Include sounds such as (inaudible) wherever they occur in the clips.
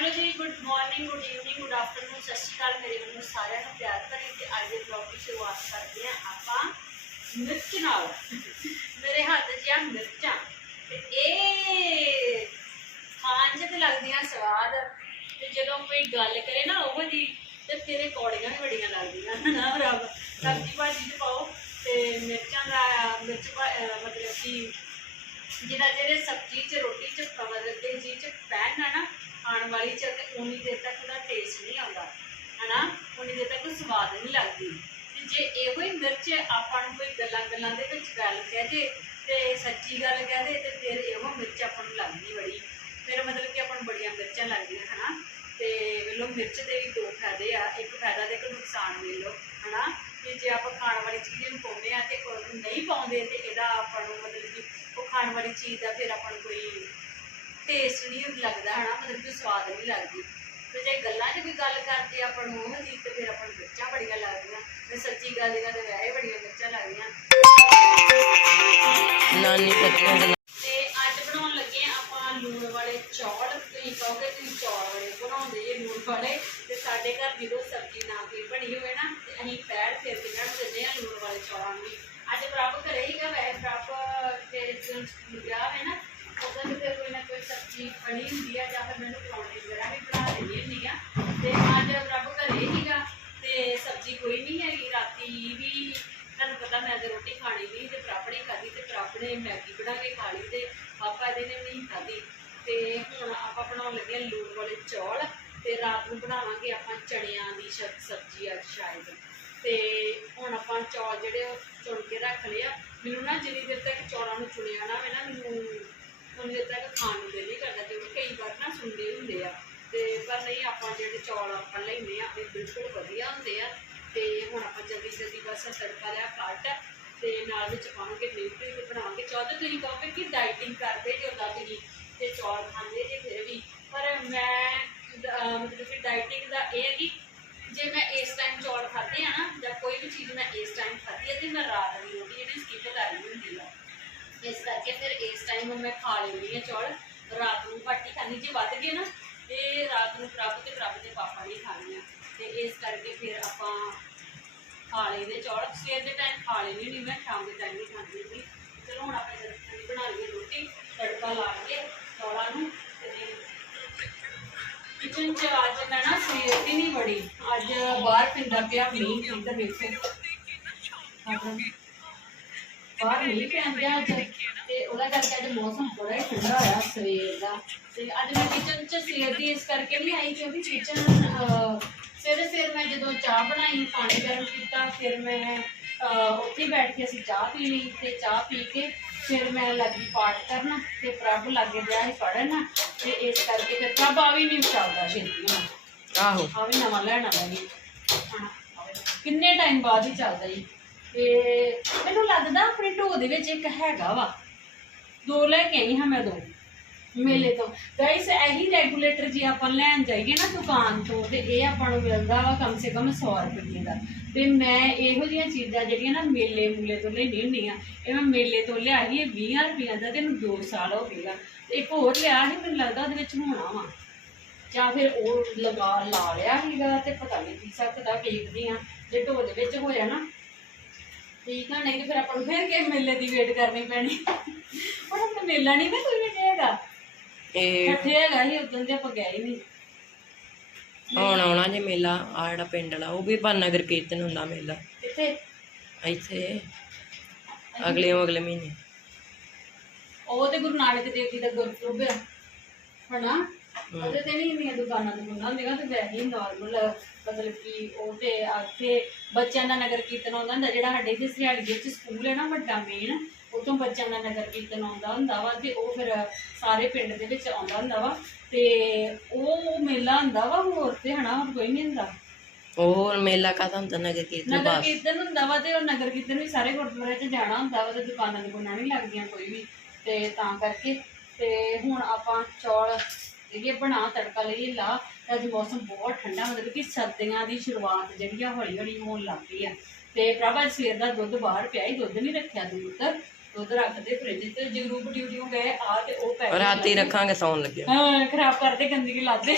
Hello ji good morning good evening good afternoon ਸਤਿ ਸ਼੍ਰੀ ਅਕਾਲ ਮੇਰੇ ਵੱਲੋਂ ਸਾਰਿਆਂ ਨੂੰ ਪਿਆਰ ਭਰੀ ਤੇ ਅੱਜ ਦੇ ਵਲੌਗ ਦੀ ਸ਼ੁਰੂਆਤ ਕਰਦੇ ਹਾਂ ਆਪਾਂ ਮਿਰਚ ਨਾਲ। ਮੇਰੇ ਹੱਥ 'ਚ ਆ ਮਿਰਚਾਂ ਤੇ ਇਹ ਖਾਣ 'ਚ ਤੇ ਲੱਗਦੀਆਂ ਸਵਾਦ, ਤੇ ਜਦੋਂ ਕੋਈ ਗੱਲ ਕਰੇ ਨਾ ਉਹ ਜੀ, ਤੇ ਤੇਰੇ ਕੌੜੀਆਂ ਵੀ ਬੜੀਆਂ ਲੱਗਦੀਆਂ ਨਾ ਰੱਬ ਸਬਜ਼ੀ ਭਾਜੀ 'ਚ ਪਾਓ ਤੇ ਮਿਰਚਾਂ ਦਾ, ਮਿਰਚ ਮਤਲਬ ਕਿ ਜਿਹੜਾ ਜਿਹੜੇ ਸਬਜ਼ੀ 'ਚ, ਰੋਟੀ 'ਚ ਮਤਲਬ ਕਿ ਜੀ 'ਚ ਪੈਣ ਨਾ ਨਾ ਖਾਣ ਵਾਲੀ 'ਚ ਤੇ ਉਨੀ ਦੇਰ ਤੱਕ ਉਹਦਾ ਟੇਸਟ ਨਹੀਂ ਆਉਂਦਾ, ਹਨਾ? ਉਨੀ ਦੇਰ ਤੱਕ ਸਵਾਦ ਨਹੀਂ ਲੱਗਦੀ। ਤੇ ਜੇ ਇਹੋ ਹੀ ਮਿਰਚ ਆਪਾਂ ਨੂੰ ਕੋਈ ਗੱਲਾਂ ਗੱਲਾਂ ਦੇ ਵਿੱਚ ਗੱਲ ਕਹਿ ਦੇ ਤੇ ਸੱਚੀ ਗੱਲ ਕਹਿ ਦੇ ਤੇ ਫਿਰ ਇਹੋ ਮਿਰਚ ਆਪਾਂ ਨੂੰ ਲੱਗਦੀ ਬੜੀ। ਫਿਰ ਮਤਲਬ ਕਿ ਆਪਾਂ ਨੂੰ ਬੜੀਆਂ ਮਿਰਚਾਂ ਲੱਗਦੀਆਂ, ਹਨਾ? ਤੇ ਵੇਲੋ ਮਿਰਚ ਦੇ ਵੀ ਦੋ ਫਾਇਦੇ ਆ, ਇੱਕ ਫਾਇਦਾ ਤੇ ਇੱਕ ਨੁਕਸਾਨ ਵੇਲੋ ਹਨਾ? ਕਿ ਜੇ ਆਪਾਂ ਖਾਣ ਵਾਲੀ ਚੀਜ਼ ਨੂੰ ਪਾਉਂਦੇ ਆ ਤੇ ਉਹ ਨਹੀਂ ਪਾਉਂਦੇ ਤੇ ਇਹਦਾ ਆਪਾਂ ਨੂੰ ਮਤਲਬ ਕਿ ਉਹ ਖਾਣ ਵਾਲੀ ਚੀਜ਼ ਦਾ ਫਿਰ ਆਪਾਂ ਨੂੰ ਕੋਈ ਟੇਸਟ ਨਹੀਂ ਲੱਗਦਾ ਹਨਾ, ਮਤਲਬ ਕਿ ਸਵਾਦ ਨਹੀਂ ਲੱਗਦੀ। ਤੇ ਜੇ ਗੱਲਾਂ 'ਚ ਕੋਈ ਗੱਲ ਕਰਦੇ ਆਪਾਂ ਨੂੰ ਉਹ ਚੀਜ਼ ਤੇ ਫਿਰ ਆਪਾਂ ਨੂੰ ਮਿਰਚਾਂ ਬੜੀਆਂ ਲੱਗਦੀਆਂ। ਤੇ ਸੱਚੀ ਗੱਲ ਇਹਨਾਂ ਦੇ ਵੈਸੇ ਬੜੀਆਂ ਮਿਰਚਾਂ ਲੱਗਦੀਆਂ। ਨਾਨੀ ਪੱਤੀਆਂ ਦੇ ਤੇ ਅੱਜ ਬਣਾਉਣ ਲੱਗੇ ਹਾਂ ਆਪਾਂ ਲੂਣ ਵਾਲੇ ਚੌਲ ਤੁਸੀਂ ਕਹੋਗੇ ਤੁਸੀਂ ਚੌਲ ਵਾਲੇ ਬਣਾਉਂਦੇ ਜੇ ਲੂਣ ਵਾਲੇ ਤੇ ਸਾਡੇ ਘਰ ਜਦੋਂ ਸਬਜ਼ੀ ਨਾ ਕੋਈ ਬਣੀ ਹੋਵੇ ਨਾ ਤੇ ਅਸੀਂ ਪੈਰ ਫੇਰ ਕੇ ਕੱਢ ਦਿੰਦੇ ਆ ਲੂਣ ਵਾਲੇ ਚੌਲਾਂ ਨੂੰ ਵੀ ਅੱਜ ਪ੍ਰਭ ਘਰੇ ਹੀਗਾ ਵੈ ਪ੍ਰਭ ਤੇ ਜਦੋਂ ਸਕੂਲ ਗਿਆ ਹੈ ਨਾ ਉਦੋਂ ਤੇ ਫਿਰ ਕੋਈ ਨਾ ਕੋਈ ਸਬਜ਼ੀ ਬਣੀ ਹੁੰਦੀ ਆ ਜਾਂ ਫਿਰ ਮੈਨੂੰ ਪਰੌਂਠੇ ਵਗੈਰਾ ਵੀ ਬਣਾ ਦਿੰਦੀ ਹੁੰਦੀ ਆ ਤੇ ਅੱਜ ਪ੍ਰਭ ਘਰੇ ਹੀਗਾ ਤੇ ਸਬਜ਼ੀ ਕੋਈ ਨਹੀਂ ਹੈਗੀ ਰਾਤੀ ਵੀ ਤੁਹਾਨੂੰ ਪਤਾ ਮੈਂ ਤੇ ਰੋਟੀ ਖਾਣੀ ਨਹੀਂ ਤੇ ਪ੍ਰਭ ਨੇ ਖਾਧੀ ਤੇ ਪ੍ਰਭ ਮੈਗੀ ਬਣਾ ਕੇ ਖਾ ਲਈ ਤੇ ਪਾਪਾ ਇਹਦੇ ਨੇ ਨਹੀਂ ਖਾਧੀ ਤੇ ਹੁਣ ਆਪਾਂ ਬਣਾਉਣ ਲੱਗੇ ਲੂਣ ਵਾਲੇ ਚੌਲ ਤੇ ਰਾਤ ਨੂੰ ਬਣਾਵਾਂਗੇ ਆਪਾਂ ਚਣਿਆਂ ਦੀ ਸਬਜ਼ੀ ਅੱਜ ਸ਼ਾਇਦ ਤੇ ਹੁਣ ਆਪਾਂ ਚੌਲ ਜਿਹੜੇ ਉਹ ਚੁਣ ਕੇ ਰੱਖ ਲਏ ਆ। ਮੈਨੂੰ ਨਾ ਜਿੰਨੀ ਦੇਰ ਤੱਕ ਚੌਲਾਂ ਨੂੰ ਚੁਣਿਆ ਨਾ ਹੋਵੇ ਨਾ, ਮੈਨੂੰ ਉਨੀ ਦੇਰ ਤੱਕ ਖਾਣ ਨੂੰ ਦਿਲ ਨਹੀਂ ਕਰਦਾ, ਕਿਉਂਕਿ ਕਈ ਵਾਰ ਨਾ ਸੁੰਡੇ ਹੁੰਦੇ ਆ। ਤੇ ਪਰ ਨਹੀਂ, ਆਪਾਂ ਜਿਹੜੇ ਚੌਲ ਆਪਾਂ ਲੈਂਦੇ ਆ, ਇਹ ਬਿਲਕੁਲ ਵਧੀਆ ਹੁੰਦੇ ਆ। ਤੇ ਹੁਣ ਆਪਾਂ ਜਲਦੀ ਜਲਦੀ ਬਸ ਤੜਕਾ ਲਿਆ, ਕੱਟ। ਤੇ ਨਾਲ ਵਿੱਚ ਪਾਵਾਂਗੇ ਨਿਊਟਰੀ ਤੇ ਬਣਾਵਾਂਗੇ ਚੌਲ। ਤੇ ਤੁਸੀਂ ਕਹੋਗੇ ਕਿ ਡਾਈਟਿੰਗ ਕਰਦੇ ਜੇ ਉਦਾਂ ਤੁਸੀਂ, ਤੇ ਚੌਲ ਖਾਂਦੇ ਜੇ ਫਿਰ ਵੀ। ਪਰ ਮੈਂ ਮਤਲਬ ਕਿ ਡਾਈਟਿੰਗ ਦਾ ਇਹ ਹੈ ਕਿ ਜੇ ਮੈਂ ਇਸ ਟਾਈਮ ਚੌਲ ਖਾਦੇ ਆ ਨਾ, ਜਾਂ ਕੋਈ ਵੀ ਚੀਜ਼ ਮੈਂ ਇਸ ਟਾਈਮ ਖਾਦੀ ਹੈ ਤੇ ਮੈਂ ਰਾਤ ਦੀ ਰੋਟੀ ਜਿਹੜੀ ਸਕਿਪ ਕਰ ਲਈ ਹੁੰਦੀ ਆ। ਇਸ ਕਰਕੇ ਫਿਰ ਇਸ ਟਾਈਮ ਮੈਂ ਖਾ ਲੈਂਦੀ ਹਾਂ ਚੌਲ। ਰਾਤ ਨੂੰ ਘੱਟ ਹੀ ਖਾਂਦੀ। ਜੇ ਵੱਧ ਗਏ ਨਾ ਤੇ ਰਾਤ ਨੂੰ ਪ੍ਰਭ ਤੇ ਪ੍ਰਭ ਦੇ ਪਾਪਾ ਨਹੀਂ ਖਾਣੇ ਆ। ਤੇ ਇਸ ਕਰਕੇ ਫਿਰ ਆਪਾਂ ਖਾ ਲਈਦੇ ਚੌਲ। ਸਵੇਰ ਦੇ ਟਾਈਮ ਖਾ ਲੈਂਦੀ ਨਹੀਂ ਮੈਂ ਸ਼ਾਮ ਦੇ ਟਾਈਮ ਨਹੀਂ ਖਾਂਦੀ ਹੁੰਦੀ ਚਲੋ ਹੁਣ ਆਪਾਂ ਜਲਦੀ ਬਣਾ ਲਈਏ ਰੋਟੀ ਤੜਕਾ ਲਾ ਕੇ ਚੌਲਾਂ ਨੂੰ ਤੇ ਕਿਚਨ ਚ ਅੱਜ ਮੈਂ ਨਾ ਸਵੇਰ ਦੀ ਨਹੀਂ ਬੜੀ ਅੱਜ ਬਾਹਰ ਪਿੰਦਾ ਪਿਆ ਮੀਂਹ ਇੱਧਰ ਵੇਖੋ ਆਪਣਾ ਬਾਹਰ ਮੀਂਹ ਪੈਂਦਾ ਅੱਜ ਤੇ ਉਹਦਾ ਕਰਕੇ ਅੱਜ ਮੌਸਮ ਬੜਾ ਹੀ ਠੰਡਾ ਹੋਇਆ ਸਵੇਰ ਦਾ। ਤੇ ਅੱਜ ਮੈਂ ਕਿਚਨ ਚ ਸਵੇਰ ਦੀ ਇਸ ਕਰਕੇ ਨਹੀਂ ਆਈ ਕਿਉਂਕਿ ਕਿਚਨ ਸਵੇਰੇ ਸਵੇਰ ਮੈਂ ਜਦੋਂ ਚਾਹ ਬਣਾਈ ਪਾਣੀ ਗਰਮ ਕੀਤਾ ਫਿਰ ਮੈਂ ਉੱਥੇ ਹੀ ਬੈਠ ਕੇ ਅਸੀਂ ਚਾਹ ਪੀ ਲਈ ਤੇ ਚਾਹ ਪੀ ਕੇ ਫਿਰ ਮੈਂ ਲੱਗੀ ਪਾਠ ਕਰਨ ਤੇ ਪ੍ਰਭ ਲੱਗੇ ਗਿਆ ਸੀ ਪੜਨ ਤੇ ਇਸ ਕਰਕੇ ਫਿਰ ਪ੍ਰਭ ਆ ਵੀ ਨਹੀਂ ਚੱਲਦਾ ਛੇਤੀ ਆਹੋ। ਆ ਵੀ ਨਵਾਂ ਲੈਣਾ ਮੈਂ ਵੀ ਹਾਂ, ਕਿੰਨੇ ਟਾਈਮ ਬਾਅਦ ਹੀ ਚੱਲਦਾ ਜੀ? ਤੇ ਮੈਨੂੰ ਲੱਗਦਾ ਆਪਣੇ ਢੋ ਦੇ ਵਿੱਚ ਇੱਕ ਹੈਗਾ ਵਾ। ਦੋ ਲੈ ਕੇ ਆਈ ਹਾਂ ਮੈਂ ਦੋ, ਮੇਲੇ ਤੋਂ। ਗਾਇਸ ਇਹੀ ਰੈਗੂਲੇਟਰ ਜੇ ਆਪਾਂ ਲੈਣ ਜਾਈਏ ਨਾ ਦੁਕਾਨ ਤੋਂ, ਤੇ ਇਹ ਆਪਾਂ ਨੂੰ ਮਿਲਦਾ ਵਾ ਕਮ ਸੇ ਕਮ 100 ਰੁਪਏ ਦਾ। ਤੇ ਮੈਂ ਇਹੋ ਜਿਹੀਆਂ ਚੀਜ਼ਾਂ ਜਿਹੜੀਆਂ ਨਾ ਮੇਲੇ ਮੂਲੇ ਤੋਂ ਲੈਣੀ ਹੁੰਦੀ ਆ, ਇਹ ਮੈਂ ਮੇਲੇ ਤੋਂ ਲਿਆ ਸੀ ਇਹ 20 ਰੁਪਏ ਦਾ, ਤੇ ਇਹਨੂੰ 2 ਸਾਲ ਹੋ ਗਏਗਾ ਤੇ ਇੱਕ ਹੋਰ ਲਿਆ ਸੀ, ਮੈਨੂੰ ਲੱਗਦਾ ਉਹਦੇ ਵਿੱਚ ਹੋਣਾ ਵਾ। ਜਾਂ ਫਿਰ ਉਹ ਲਗਾ, ਲਾ ਲਿਆ ਸੀਗਾ, ਤੇ ਪਤਾ ਨਹੀਂ ਕੀ ਸਕਦਾ ਵੇਖਦੀ ਆ। ਜੇ ਢੋ ਦੇ ਵਿੱਚ ਹੋਇਆ ਨਾ ਠੀਕ ਆ ਨਹੀਂ ਤੇ ਫਿਰ ਆਪਾਂ ਨੂੰ ਫਿਰ ਕਿਸੇ ਮੇਲੇ ਦੀ ਵੇਟ ਕਰਨੀ ਪੈਣੀ? ਹੁਣ ਆਪਣਾ ਮੇਲਾ ਨਹੀਂ ਨਾ ਕੋਈ ਵੀ ਹੈਗਾ। ਇਹ ਇਕੱਠੇ ਹੈਗਾ ਸੀ ਉਦੋਂ ਤੇ ਆਪਾਂ ਗਏ ਹੀ ਨਹੀਂ ਹੁਣ ਆਉਣਾ ਜੇ ਮੇਲਾ ਆ ਜਿਹੜਾ ਪਿੰਡ ਵਾਲਾ ਉਹ ਵੀ ਪਰ ਨਗਰ ਕੀਰਤਨ ਹੁੰਦਾ ਮੇਲਾ। ਕਿੱਥੇ? ਇੱਥੇ ਅਗਲੇ ਅਗਲੇ ਮਹੀਨੇ। ਉਹ ਤੇ ਗੁਰੂ ਨਾਨਕ ਦੇਵ ਜੀ ਦਾ ਗੁਰਪੁਰਬ ਆ। ਹਨਾ? ਉਹਦੇ ਤੇ ਨਹੀਂ ਇੰਨੀਆਂ ਦੁਕਾਨਾਂ ਦੁਕਾਨਾਂ ਹੁੰਦੀਆਂ ਤੇ ਵੈਸੇ ਹੀ ਨਾਰਮਲ ਮਤਲਬ ਕਿ ਉਹ ਤੇ ਇੱਥੇ ਬੱਚਿਆਂ ਦਾ ਨਗਰ ਕੀਰਤਨ ਆਉਂਦਾ ਹੁੰਦਾ ਜਿਹੜਾ ਸਾਡੇ ਇੱਥੇ ਸਿਆੜੀਏ ਚ ਸਕੂਲ ਹੈ ਨਾ ਵੱਡਾ ਮੇਨ ਉਤੋਂ ਬੱਚਿਆਂ ਦਾ ਨਗਰ ਕੀਰਤਨ ਆਉਂਦਾ ਹੁੰਦਾ ਵਾ ਤੇ ਉਹ ਫਿਰ ਸਾਰੇ ਪਿੰਡ ਦੇ ਵਿੱਚ ਆਉਂਦਾ ਹੁੰਦਾ ਵਾ ਤੇ ਉਹ ਮੇਲਾ ਹੁੰਦਾ ਵਾ ਹੋਰ ਤੇ ਹਨਾ ਹੋਰ ਕੋਈ ਨਹੀਂ ਹੁੰਦਾ। ਉਹ ਮੇਲਾ ਕਾਹਦਾ ਹੁੰਦਾ ਨਗਰ ਕੀਰਤਨ ਨਗਰ ਕੀਰਤਨ ਹੁੰਦਾ ਵਾ ਤੇ ਉਹ ਨਗਰ ਕੀਰਤਨ ਵੀ ਸਾਰੇ ਗੁਰਦੁਆਰੇ 'ਚ ਜਾਣਾ ਹੁੰਦਾ ਵਾ ਤੇ ਦੁਕਾਨਾਂ ਦੁਕਾਨਾਂ ਨਹੀਂ ਲੱਗਦੀਆਂ ਕੋਈ ਵੀ ਤੇ ਤਾਂ ਕਰਕੇ ਤੇ ਹੁਣ ਆਪਾਂ ਚੌਲ ਇਹ ਬਣਾ ਤੜਕਾ ਲਈ ਲਾ ਅੱਜ ਮੌਸਮ ਬਹੁਤ ਠੰਡਾ ਮਤਲਬ ਕਿ ਸਰਦੀਆਂ ਦੀ ਸ਼ੁਰੂਆਤ ਜਿਹੜੀ ਆ ਹੌਲੀ ਹੌਲੀ ਹੋਣ ਲੱਗ ਪਈ ਆ। ਤੇ ਪ੍ਰਭਾ ਸਵੇਰ ਦਾ ਦੁੱਧ ਬਾਹਰ ਪਿਆ ਹੀ ਦੁੱਧ ਨਹੀਂ ਰੱਖਿਆ ਦੂਰ ਤੱਕ ਦੁੱਧ ਰੱਖਦੇ ਫ੍ਰਿਜ ਤੇ ਜਗਰੂਪ ਡਿਊਟੀੋਂ ਗਏ ਆ ਤੇ ਉਹ ਪੈ ਰਾਤੀ ਰੱਖਾਂਗੇ ਸੌਣ ਲੱਗੇ। ਹਾਂ ਖਰਾਬ ਕਰਦੇ ਗੰਦਗੀ ਲਾਦੇ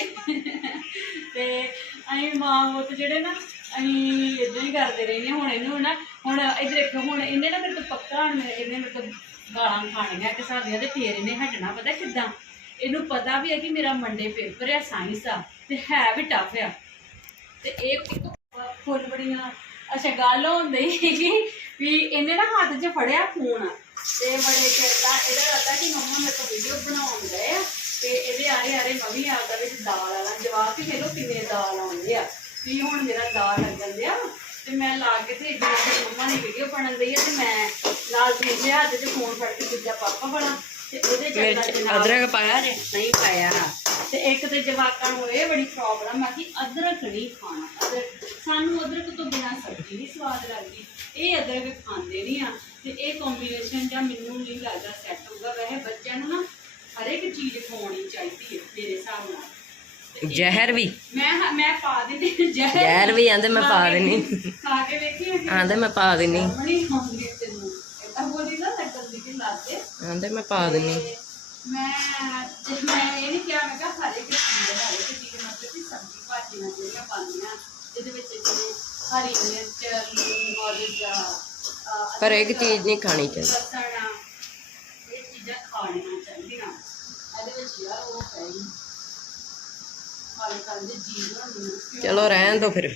ਤੇ ਅਸੀਂ ਮਾਂ ਪੁੱਤ ਜਿਹੜੇ ਨਾ ਅਸੀਂ ਇਦਾਂ ਹੀ ਕਰਦੇ ਰਹਿੰਦੇ। ਹੁਣ ਇਹਨੂੰ ਨਾ ਹੁਣ ਇਧਰ ਦੇਖੋ ਹੁਣ ਇਹਨੇ ਨਾ ਮੇਰੇ ਤੋਂ ਪੱਕਾ ਹੁਣ ਇਹਨੇ ਮੇਰੇ ਤੋਂ ਗਾਲਾਂ ਖਾਣੀਆਂ ਕਿ ਸਾਡੀਆਂ ਤੇ ਫੇਰ ਇਹਨੇ ਹਟਣਾ ਪਤਾ ਕਿੱਦਾਂ? ਇਹਨੂੰ ਪਤਾ ਵੀ ਹੈ ਕਿ ਮੇਰਾ ਮੰਡੇ ਪੇਪਰ ਆ ਸਾਇੰਸ ਆ, ਤੇ ਹੈ ਵੀ ਟਫ ਆ। ਤੇ ਇਹ ਇੱਕ ਫੁੱਲ ਬੜੀਆਂ, ਅੱਛਾ, ਗੱਲ ਹੁੰਦੀ ਸੀਗੀ ਵੀ ਇਹਨੇ ਨਾ ਹੱਥ 'ਚ ਫੜਿਆ ਫੋਨ ਤੇ ਬੜੇ ਚਿਰ ਦਾ ਇਹਦਾ ਰੱਦਾ ਕਿ ਮੰਮਾ ਮੇਰੇ ਤੋਂ ਵੀਡੀਓ ਬਣਾਉਣ ਗਏ ਆ, ਤੇ ਇਹਦੇ ਆਰੇ ਆਰੇ ਮੈਂ ਆਪਦਾ ਵਿੱਚ ਦਾਲ ਵਾਲਾ, ਜਵਾਬ ਕਿ hello ਕਿਵੇਂ ਦਾਲ ਆਉਂਦੇ ਆ। ਵੀ ਹੁਣ ਮੇਰਾ ਦਾਲ ਲੱਗਣ ਦਿਆ, ਤੇ ਮੈਂ ਲਾ ਕੇ ਤੇ ਇਧਰ ਮੰਮਾ ਦੀ ਵੀਡੀਓ ਬਣਨ ਲਈ ਆ, ਤੇ ਮੈਂ ਨਾਲ ਦੂਜੇ ਹੱਥ 'ਚ ਫੋਨ ਫੜ ਕੇ ਦੂਜਾ ਪਾਪਾ ਬਣਾ। ਤੇ ਉਹਦੇ ਚ ਮਿਰਚ ਜਨਾਬ- ਅਦਰਕ ਪਾਇਆ? ਜੇ ਨਹੀਂ ਪਾਇਆ। ਤੇ ਇੱਕ ਤੇ ਜਵਾਕਾਂ ਨੂੰ ਇਹ ਬੜੀ ਪ੍ਰੋਬਲਮ ਆ ਕਿ ਅਦਰਕ ਨਹੀਂ ਖਾਣਾ। ਅਦਰਕ ਸਾਨੂੰ ਅਦਰਕ ਤੋਂ ਬਿਨਾ ਸਬਜ਼ੀ ਨਹੀਂ ਸਵਾਦ ਲੱਗਦੀ। ਇਹ ਅਦਰਕ ਖਾਂਦੇ ਨਹੀਂ ਆ। ਤੇ ਇਹ ਕੰਬੀਨੇਸ਼ਨ ਜਾਂ ਮੈਨੂੰ ਨਹੀਂ ਲੱਗਦਾ ਸੈੱਟ ਹੋਊਗਾ। ਵੈਸੇ ਬੱਚਿਆਂ ਨੂੰ ਨਾ ਹਰ ਇੱਕ ਚੀਜ਼ ਖਵਾਉਣੀ ਚਾਹੀਦੀ ਹੈ ਮੇਰੇ ਹਿਸਾਬ ਨਾਲ। ਤੇ ਇਹ- ਜ਼ਹਿਰ ਵੀ। ਮੈਂ ਮੈਂ ਪਾ ਦਿੰਦੀ ਜ਼ਹਿਰ। ਜ਼ਹਿਰ ਵੀ ਆਂਦੇ ਮੈਂ ਪਾ ਦੇਣੀ ਖਾ ਕੇ ਵੇਖੀ ਆਂਦੇ ਮੈਂ ਪਾ ਦੇਣੀ ਬੜੀ ਖਾਂਦੀ ਤੈਨੂੰ। ਇਹ ਬੋਲੀ ਕਿ ਲਾਦੇ ਆਂਦੇ ਮੈਂ ਪਾ ਦੇਣੀ ਤੇ ਮੈਂ ਤੇ ਮੈਂ ਇਹ ਨਹੀਂ ਕਿਹਾ ਮੈਂ ਕਿਹਾ ਹਰ ਇੱਕ ਚੀਜ਼ ਹਰ ਇੱਕ ਚੀਜ਼ ਮਤਲਬ ਕਿ ਸਬਜ਼ੀ ਭਾਜੀਆਂ ਜਿਹੜੀਆਂ ਪਾਉਂਦੀਆਂ ਇਹਦੇ ਵਿੱਚ ਜਿਵੇਂ ਹਰੀ ਮਿਰਚ ਲੂਣ ਮਰਚ ਪਰ ਇੱਕ ਚੀਜ਼ ਨਹੀਂ ਖਾਣੀ ਚਾਹੀਦੀ। ਲਸਣ ਇਹ ਚੀਜ਼ਾਂ ਖਾਣੀਆਂ ਚਾਹੀਦੀਆਂ। ਇਹਦੇ ਵਿੱਚ ਯਾਰ ਉਹ ਹੈ ਹੀ ਚਲੋ ਰਹਿਣ ਦੋ ਫਿਰ।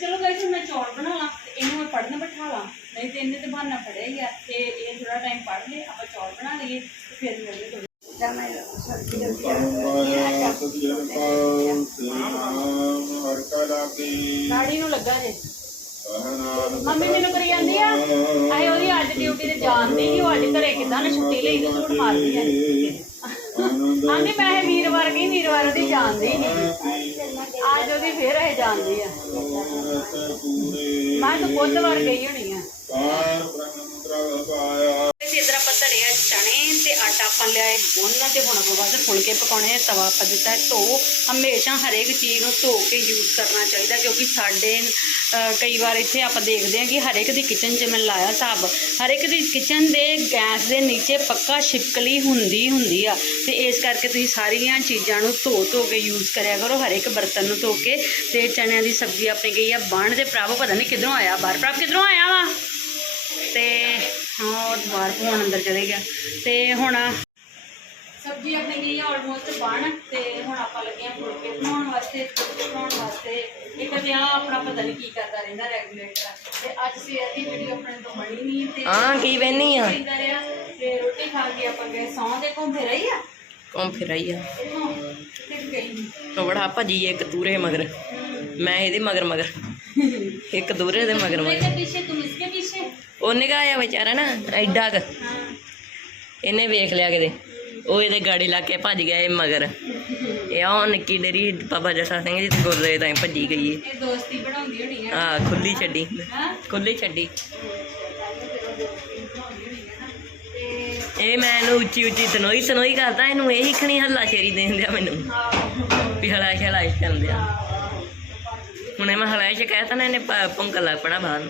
ਚਲੋ ਗਾਇਸ ਮੈਂ ਚੌਲ ਬਣਾ ਲਾਂ ਇਹਨੂੰ ਮੈਂ ਪੜ੍ਹਨ ਬਿਠਾ ਲਾਂ। ਨਹੀਂ ਤੇ ਇਹਨੇ ਤੇ ਬਹਾਨਾ ਫੜਿਆ ਹੀ ਆ ਤੇ ਇਹ ਥੋੜਾ ਟਾਈਮ ਪੜ੍ਹ ਲੇ ਆਪਾਂ ਚੌਲ ਬਣਾ ਲਈਏ ਤੇ ਫਿਰ ਮਿਲਦੇ ਥੋੜੀ ਜਾਂ ਮੈਂ ਗਾੜੀ ਨੂੰ ਲੱਗਾ ਜੇ। ਮੰਮੀ ਮੈਨੂੰ ਕਰੀ ਜਾਂਦੀ ਆ ਆਏ ਉਹਦੀ ਅੱਜ ਡਿਊਟੀ ਤੇ ਜਾਣਦੀ ਨਹੀਂ ਉਹ ਅੱਜ ਘਰੇ ਕਿਦਾਂ ਨੇ ਛੁੱਟੀ ਲਈ ਤੇ ਝੂਠ ਮਾਰਦੀ ਆ। ਆਂਦੀ ਮੈਂ ਇਹ ਵੀਰਵਾਰ ਗਈ ਵੀਰਵਾਰ ਉਹਦੀ ਜਾਣਦੀ ਨਹੀਂ ਅੱਜ ਉਹਦੀ ਫੇਰ ਇਹ ਜਾਣਦੀ ਆ। ਮੈਂ ਤਾਂ ਬੁੱਧਵਾਰ ਗਈ ਹੋਣੀ। ਆ ਤੇ ਇਧਰ ਆਪਾਂ ਧਰੇ ਆ ਚਣੇ ਤੇ ਆਟਾ ਆਪਾਂ ਲਿਆਏ ਗੁੰਨ ਤੇ ਹੁਣ ਆਪਾਂ ਬਾਅਦ ਫੁਲਕੇ ਪਕਾਉਣੇ ਆ, ਤਵਾ ਆਪਾਂ ਦਿੱਤਾ ਧੋ। ਹਮੇਸ਼ਾ ਹਰੇਕ ਚੀਜ਼ ਨੂੰ ਧੋ ਕੇ ਯੂਜ਼ ਕਰਨਾ ਚਾਹੀਦਾ ਕਿਉਂਕਿ ਸਾਡੇ ਕਈ ਵਾਰ ਇੱਥੇ ਆਪਾਂ ਦੇਖਦੇ ਹਾਂ ਕਿ ਹਰੇਕ ਦੀ ਕਿਚਨ 'ਚ ਮੈਂ ਲਾਇਆ ਹਿਸਾਬ ਹਰੇਕ ਦੀ ਕਿਚਨ ਦੇ ਗੈਸ ਦੇ ਨੀਚੇ ਪੱਕਾ ਛਿਪਕਲੀ ਹੁੰਦੀ ਹੁੰਦੀ ਆ। ਤੇ ਇਸ ਕਰਕੇ ਤੁਸੀਂ ਸਾਰੀਆਂ ਚੀਜ਼ਾਂ ਨੂੰ ਧੋ ਧੋ ਕੇ ਯੂਜ਼ ਕਰਿਆ ਕਰੋ, ਹਰੇਕ ਬਰਤਨ ਨੂੰ ਧੋ ਕੇ। ਤੇ ਚਣਿਆਂ ਦੀ ਸਬਜ਼ੀ ਆਪਣੀ ਗਈ ਆ, ਬਣ ਤੇ ਪ੍ਰਭ ਪਤਾ ਨਹੀਂ ਕਿੱਧਰੋਂ ਆਇਆ, ਬਾਹਰ। ਪ੍ਰਾਪ ਕਿੱਧਰੋਂ ਆਇਆ ਵਾ? ਤੇ ਹਾਂ ਉਹ ਬਾਹਰ ਫੋਨ ਅੰਦਰ ਚਲੇ ਗਿਆ। ਤੇ ਹੁਣ ਸਬਜ਼ੀ ਆਪਣੀ ਗਈ ਆਲਮੋਸਟ ਬਣ ਤੇ ਹੁਣ ਆਪਾਂ ਲੱਗੇ ਆ ਫੁਲਕੇ ਬਣਾਉਣ ਵਾਸਤੇ ਫੁਲਕੇ ਬਣਾਉਣ ਵਾਸਤੇ। ਇੱਕ ਤੇ ਆ ਆਪਣਾ ਪਤਾ ਨਹੀਂ ਕੀ ਕਰਦਾ ਰਹਿੰਦਾ ਰੈਗੂਲੇਟਰ ਤੇ ਅੱਜ ਸਵੇਰ ਦੀ ਵੀਡੀਓ ਆਪਣੇ ਤੋਂ ਬਣੀ ਨਹੀਂ ਤੇ ਹਾਂ ਕੀ ਵੇਨੀ ਆ? ਤੇ ਰੋਟੀ ਖਾ ਕੇ ਆਪਾਂ ਗਏ ਸੌਂ ਦੇ ਘੁੰਮ ਫਿਰ ਆਈ ਆ? ਕੌਮ ਫਿਰ ਆਈ ਆ। ਤੇ ਗਈ ਤੋਂ ਬੜਾ ਭੱਜੀ ਇੱਕ ਦੂਰੇ ਮਗਰ। ਮੈਂ ਇਹਦੇ ਮਗਰ ਮਗਰ ਇੱਕ ਦੂਰੇ ਦੇ ਮਗਰ ਮਗਰ। पीछे तुम इसके पीछे ਉਹਨੇ ਕਾ ਆਇਆ ਵਿਚਾਰਾ ਨਾ ਐਡਾ ਕ। ਇਹਨੇ ਵੇਖ ਲਿਆ ਕਿਤੇ। ਉਹ ਇਹਦੇ ਗਾੜੀ ਲਾ ਕੇ ਭੱਜ ਗਿਆ ਇਹ ਮਗਰ। ਇਹ ਉਹ ਨਿੱਕੀ ਡਰੀ ਬਾਬਾ ਜਸਾ ਸਿੰਘ ਜੀ ਦੇ ਗੁਰਦੇ ਤਾਂ ਭੱਜੀ ਗਈ ਇਹ ਦੋਸਤੀ ਬਣਾਉਂਦੀ ਹੋਣੀ ਹੈ ਆ ਖੁੱਲੀ ਛੱਡੀ। ਖੁੱਲੀ ਛੱਡੀ। ਇਹ ਮੈਂ ਇਹਨੂੰ ਉੱਚੀ ਉੱਚੀ ਤਨੋਈ ਤਨੋਈ ਕਰਦਾ ਇਹਨੂੰ ਇਹ ਹੀ ਖਣੀ ਹੱਲਾ ਸ਼ੇਰੀ ਦੇਂਦਿਆ ਮੈਨੂੰ। ਵੀ ਹਲਾ ਸ਼ਲਾ ਕਰਨ ਹੁਣੇ ਮੈਂ ਹਲਾ ਚ ਕਹਿਤਾ ਨਾ ਇਹਨੇ ਪੰਕ ਲੱਪਣਾ ਬਾਹਰ।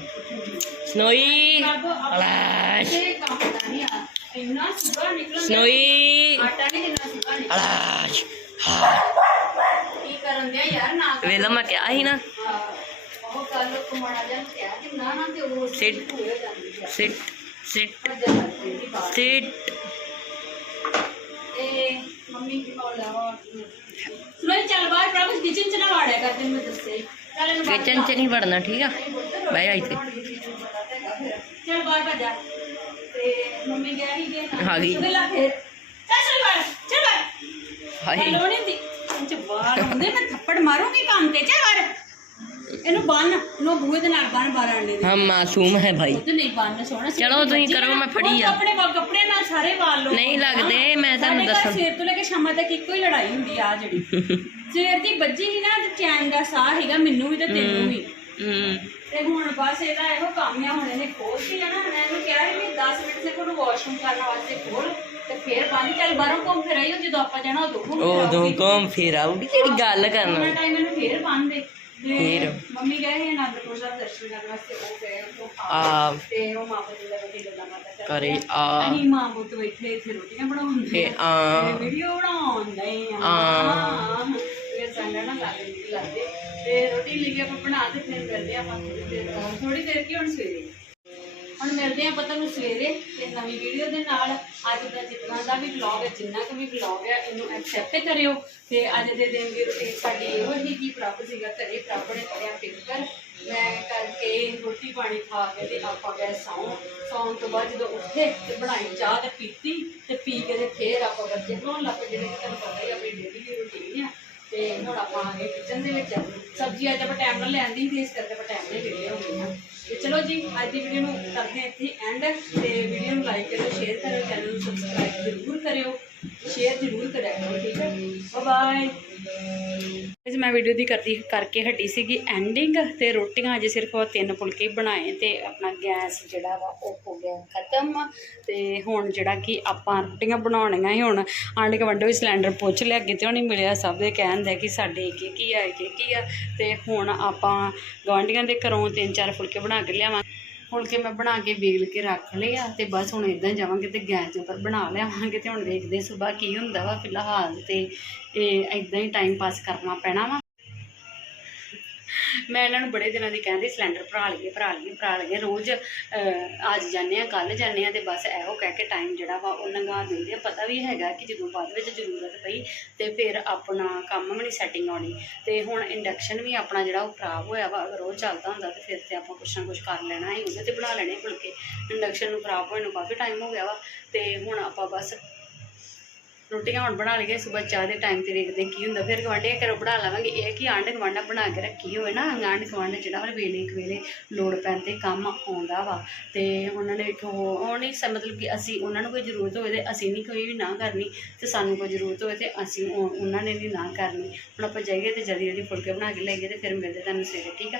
ਸਨੋਈ ਹਲਾਸ਼ ਇਹ ਕੰਮ ਵੇਲਾ ਮੈਂ ਕਿਹਾ ਸੀ ਨਾ। ਹਾਂ, ਸਿਟ ਸਿਟ ਸਿਟ। ਮੰਮੀ ਕੀ ਬੋਲ ਰਹਾ ਸੁਣੋ ਚੱਲ ਬਾਹਰ ਪ੍ਰਭੂ ਕਿਚਨ ਚ ਨਾ ਵਾੜਿਆ ਕਰ ਤੈਨੂੰ ਮੈਂ ਦੱਸੇ ਕਿਚਨ ਚ ਨਹੀਂ ਵੜਨਾ ਠੀਕ ਆ? ਬਹਿ ਜਾ ਇੱਥੇ। ਚੱਲ ਬਾਹਰ ਭੱਜ ਜਾ। ਤੇ ਮੰਮੀ ਕਹਿ ਰਹੀ ਜੇ ਆ ਗਈ। ਲਾ ਫਿਰ ਚੱਲ ਚੱਲ ਬਾਹਰ ਚੱਲ ਬਾਹਰ। ਹਾਏ। ਨਹੀਂ ਦੀ ਇੰਚ ਬਾਹਰ ਮੈਂ ਥੱਪੜ ਮਾਰੂੰਗੀ ਕੰਮ ਤੇ। ਚੱਲ ਬਾਹਰ। ਇਹਨੂੰ ਬੰਨ ਨੋ ਬੂਹੇ ਦੇ ਨਾਲ ਬੰਨ ਬਾਹਰ ਆਂਡੇ ਦੇ ਹਮ ਮਾਸੂਮ ਹੈ ਭਾਈ। ਉਹ ਤੇ ਨਹੀਂ ਬੰਨ ਸੋਹਣਾ ਸਿਰ ਚਲੋ ਦੀ ਤੁਸੀਂ ਬੱਜੀ ਕਰੋ, ਨਾ, ਮੈਂ ਫੜੀ ਆ। ਉਹ ਕੱਪੜੇ ਵਾ- ਕੱਪੜੇ ਨਾਲ ਸਾਰੇ ਵਾਲ ਲੋ ਨਹੀਂ ਲੱਗਦੇ, ਮੈਂ ਤੁਹਾਨੂੰ ਦੱਸਾਂ। ਤੋਂ ਲੈ ਕੇ ਸ਼ਾਮਾਂ ਤੱਕ ਇੱਕੋ ਹੀ ਲੜਾਈ ਹੁੰਦੀ ਆ ਜਿਹੜੀ। (laughs) ਸਵੇਰ ਦੀ ਬੱਜੀ ਸੀ ਨਾ ਤੇ ਚੈਨ ਦਾ ਸਾਹ ਹੈਗਾ ਮੈਨੂੰ ਵੀ ਤੇ ਤੈਨੂੰ ਵੀ। ਤੇ ਹੁਣ ਬਸ ਇਹਦਾ ਇਹੋ ਕੰਮ ਆ ਹੁਣ ਇਹਨੇ ਖੋਲਤੀ ਆ ਨਾ ਮੈਂ ਇਹਨੂੰ ਕਿਹਾ ਸੀ ਵੀ 10 ਮਿੰਟ ਸੇ ਕੋਲ ਵਾਸ਼ਰੂਮ ਕਰਨ ਵਾਸਤੇ ਖੋਲ ਤੇ ਫਿਰ ਬੰਦ ਚੱਲ ਬਾਹਰੋਂ ਘੁੰਮ ਫਿਰ ਆਈਓ ਜਦੋਂ ਆਪਾਂ ਜਾਣਾ ਉਦੋਂ ਘੁੰਮ ਫਿਰ ਉਦੋਂ ਆਊਗੀ। ਕੌਮ ਫੇਰ ਆਊਗੀ ਜਿਹੜੀ ਗੱਲ ਕਰਨਾ। ਉਹਨਾਂ ਟਾਈਮ ਇਹਨੂੰ ਫੇਰ ਬੰਦ ਦੇ। ਹੀਰ। ਮੰਮੀ ਗਏ ਸੀ ਅਨੰਦਪੁਰ ਸਾਹਿਬ ਦਰਸ਼ਨ ਕਰਨ ਵਾਸਤੇ ਉਹ ਗਏ ਉੱਥੋਂ ਆ ਤੇ ਉਹ ਮਾਂ ਪੁੱਤ ਦਾ ਰੋਟੀ ਗੱਲਾਂ ਬਾਤਾਂ ਕਰੇ ਆ। ਅਸੀਂ ਮਾਂ ਪੁੱਤ ਬੈਠੇ ਇੱਥੇ ਰੋਟੀਆਂ ਬਣਾਉਂਦੇ ਆ ਵੀਡੀਓ ਬਣਾਉਂਦੇ ਆ। ਆ। ਇਹ ਸੰਗਣਾ ਨਾ ਲੱਗ ਲੱਗਦੇ ਤੇ ਰੋਟੀ ਲਈ ਆਪਾਂ ਬਣਾ ਤੇ ਫਿਰ ਕਰਦੇ ਆਪਾਂ ਥੋੜੀ ਦੇਰ ਥੋੜੀ ਦੇਰ ਕੀ ਹੁਣ ਸਵੇਰੇ? ਹੁਣ ਮਿਲਦੇ ਆ ਪਤਾ ਸਵੇਰੇ ਤੇ ਨਵੀਂ ਵੀਡੀਓ ਦੇ ਨਾਲ। ਅੱਜ ਦਾ ਜਿੰਨਾ ਦਾ ਵੀ ਵਲੌਗ ਹੈ, ਜਿੰਨਾ ਕੁ ਵੀ ਵਲੌਗ ਹੈ, ਇਹਨੂੰ ਐਕਸੈਪਟ ਕਰਿਓ। ਤੇ ਅੱਜ ਦੇ ਦਿਨ ਦੀ ਰੁਟੀਨ ਸਾਡੀ ਇਹੋ ਹੀ ਕੀ ਪ੍ਰਭ ਸੀਗਾ, ਘਰੇ ਪ੍ਰਭ ਨੇ ਪੜਿਆ ਪੇਪਰ ਮੈਂ ਕਰਕੇ ਰੋਟੀ ਪਾਣੀ ਖਾ ਕੇ ਤੇ ਆਪਾਂ ਗਏ ਸੌਂ। ਸੌਣ ਤੋਂ ਬਾਅਦ ਜਦੋਂ ਉੱਠੇ ਤੇ ਬਣਾਈ ਚਾਹ ਤੇ ਪੀਤੀ ਤੇ ਪੀ ਕੇ ਤੇ ਫੇਰ ਆਪਾਂ ਬੱਚੇ ਬਣਾਉਣ ਲੱਗ ਪਏ ਜਿਹੜੇ ਤੁਹਾਨੂੰ ਪਤਾ ਹੀ ਆਪਣੀ ਡੇਲੀ ਦੀ ਰੁਟੀਨ ਆ। ਤੇ ਹੁਣ ਆਪਾਂ ਆ ਕਿਚਨ ਦੇ ਵਿੱਚ ਸਬਜ਼ੀ ਅੱਜ ਆਪਾਂ ਟਾਈਮ ਨਾਲ ਲੈਂਦੀ ਸੀ ਇਸ ਕਰਕੇ ਆਪਾਂ ਟਾਈਮ ਨਾਲ ਵਿਹਲੇ ਹੋ ਗਏ ਹਾਂ। ਤੇ ਚਲੋ ਜੀ, ਅੱਜ ਦੀ ਵੀਡੀਓ ਨੂੰ ਕਰਦੇ ਹਾਂ ਇੱਥੇ ਐਂਡ ਤੇ ਵੀਡੀਓ ਨੂੰ ਲਾਈਕ ਕਰਿਓ ਸ਼ੇਅਰ ਕਰਿਓ ਚੈਨਲ ਨੂੰ ਸਬਸਕ੍ਰਾਈਬ ਜ਼ਰੂਰ ਕਰਿਓ। ਸ਼ੇਅਰ ਜ਼ਰੂਰ ਕਰਿਆ ਕਰੋ, ਠੀਕ ਹੈ? ਬਾਏ ਇਸ ਮੈਂ ਵੀਡੀਓ ਦੀ ਕਰਦੀ, ਕਰਕੇ ਹਟੀ ਸੀਗੀ ਐਂਡਿੰਗ ਤੇ ਰੋਟੀਆਂ ਅਜੇ ਸਿਰਫ ਤਿੰਨ ਫੁਲਕੇ ਹੀ ਬਣਾਏ ਤੇ ਆਪਣਾ ਗੈਸ ਜਿਹੜਾ ਵਾ ਉਹ ਹੋ ਗਿਆ ਖਤਮ। ਤੇ ਹੁਣ ਜਿਹੜਾ ਕਿ ਆਪਾਂ ਰੋਟੀਆਂ ਬਣਾਉਣੀਆਂ ਹੀ ਹੁਣ ਆਂਢ ਗੁਆਂਢ ਵੀ ਸਿਲੰਡਰ ਪੁੱਛ ਲਿਆ ਕਿਤੇ ਨਹੀਂ ਮਿਲਿਆ, ਸਭ ਦੇ ਕਹਿਣ ਕਹਿੰਦੇ ਕਿ ਸਾਡੇ ਕੀ ਕੀ ਆ ਕੀ ਕੀ ਆ। ਤੇ ਹੁਣ ਆਪਾਂ ਗਵਾਂਢੀਆਂ ਦੇ ਘਰੋਂ ਤਿੰਨ ਚਾਰ ਫੁਲਕੇ ਬਣਾ ਕੇ ਲਿਆਵਾਂ ਫੁਲਕੇ ਮੈਂ ਬਣਾ ਕੇ ਵੇਲ ਕੇ ਰੱਖ ਲਿਆ ਆ ਤੇ ਬਸ ਹੁਣ ਇਦਾਂ ਜਾਵਾਂਗੇ ਤੇ ਗੈਸ ਦੇ ਉੱਪਰ ਬਣਾ ਲਿਆਵਾਂਗੇ ਤੇ ਹੁਣ ਵੇਖਦੇ ਸਵੇਰ ਕੀ ਹੁੰਦਾ ਵਾ ਫਿਲਹਾਲ ਤੇ ਇਹ ਇਦਾਂ ਹੀ ਟਾਈਮ ਪਾਸ ਕਰਨਾ ਪੈਣਾ ਵਾ। ਮੈਂ ਇਹਨਾਂ ਨੂੰ ਬੜੇ ਦਿਨਾਂ ਦੀ ਕਹਿੰਦੀ ਸਿਲੰਡਰ ਭਰਾ ਲਈਏ ਭਰਾ ਲਈਏ ਭਰਾ ਲਈਏ। ਰੋਜ਼ ਅਹ, ਅੱਜ ਜਾਂਦੇ ਆ ਕੱਲ ਜਾਂਦੇ ਆ ਤੇ ਬਸ ਇਹੋ ਕਹਿ ਕੇ ਟਾਈਮ ਜਿਹੜਾ ਵਾ ਉਹ ਲੰਘਾ ਦਿੰਦੇ ਆ। ਪਤਾ ਵੀ ਹੈਗਾ ਕਿ ਜਦੋਂ ਬਾਅਦ ਵਿੱਚ ਜ਼ਰੂਰਤ ਪਈ ਤੇ ਫਿਰ ਆਪਣਾ ਕੰਮ ਵੀ ਨਹੀਂ ਸੈਟਿੰਗ ਆਉਣੀ। ਤੇ ਹੁਣ ਇੰਡਕਸ਼ਨ ਵੀ ਆਪਣਾ ਜਿਹੜਾ ਉਹ ਖਰਾਬ ਹੋਇਆ ਵਾ ਅਗਰ ਉਹ ਚੱਲਦਾ ਹੁੰਦਾ ਤੇ ਫਿਰ ਤੇ ਆਪਾਂ ਕੁਛ ਨਾ ਕੁਛ ਕਰ ਲੈਣਾ ਸੀ ਉਹਦੇ ਤੇ ਬਣਾ ਲੈਣੇ ਫੁਲਕੇ। ਇੰਡਕਸ਼ਨ ਨੂੰ ਖਰਾਬ ਹੋਣ ਨੂੰ ਕਾਫੀ ਟਾਈਮ ਹੋ ਗਿਆ ਵਾ ਤੇ ਹੁਣ ਆਪਾਂ ਬਸ ਰੋਟੀਆਂ ਹੁਣ ਬਣਾ ਲਈਏ, ਸਵੇਰ ਚਾਹ ਦੇ ਟਾਈਮ ਤੇ ਵੇਖਦੇ ਕੀ ਹੁੰਦਾ। ਫਿਰ ਗਵਾਂਢੀਆਂ ਘਰੋਂ ਬਣਾ ਲਵਾਂਗੇ ਇਹ ਕਿ ਆਂਢ ਗੁਆਂਢ ਬਣਾ ਕੇ ਰੱਖੀ ਹੋਵੇ ਨਾ। ਆਂਢ ਗੁਆਂਢ ਜਿਹੜਾ ਵਾ ਵੇਲੇ ਇੱਕ ਵੇਲੇ ਲੋੜ ਪੈਣ ਤੇ ਕੰਮ ਆਉਂਦਾ ਵਾ। ਤੇ ਉਹਨਾਂ ਨੇ ਵੇਖੋ ਉਹ ਨਹੀਂ ਸ- ਮਤਲਬ ਕਿ ਅਸੀਂ ਉਹਨਾਂ ਨੂੰ ਕੋਈ ਜ਼ਰੂਰਤ ਹੋਵੇ ਤੇ ਅਸੀਂ ਨਹੀਂ ਕੋਈ ਵੀ ਨਾ ਕਰਨੀ ਤੇ ਸਾਨੂੰ ਕੋਈ ਜ਼ਰੂਰਤ ਹੋਵੇ ਤੇ ਅਸੀਂ ਉਹ- ਉਹਨਾਂ ਨੇ ਵੀ ਨਾ ਕਰਨੀ। ਹੁਣ ਆਪਾਂ ਜਾਈਏ ਤੇ ਜਲਦੀ ਜਲਦੀ ਫੁਲਕੇ ਬਣਾ ਕੇ ਲੈ ਗਏ ਤੇ ਫਿਰ ਮਿਲਦੇ ਤੁਹਾਨੂੰ ਸਵੇਰੇ, ਠੀਕ ਆ?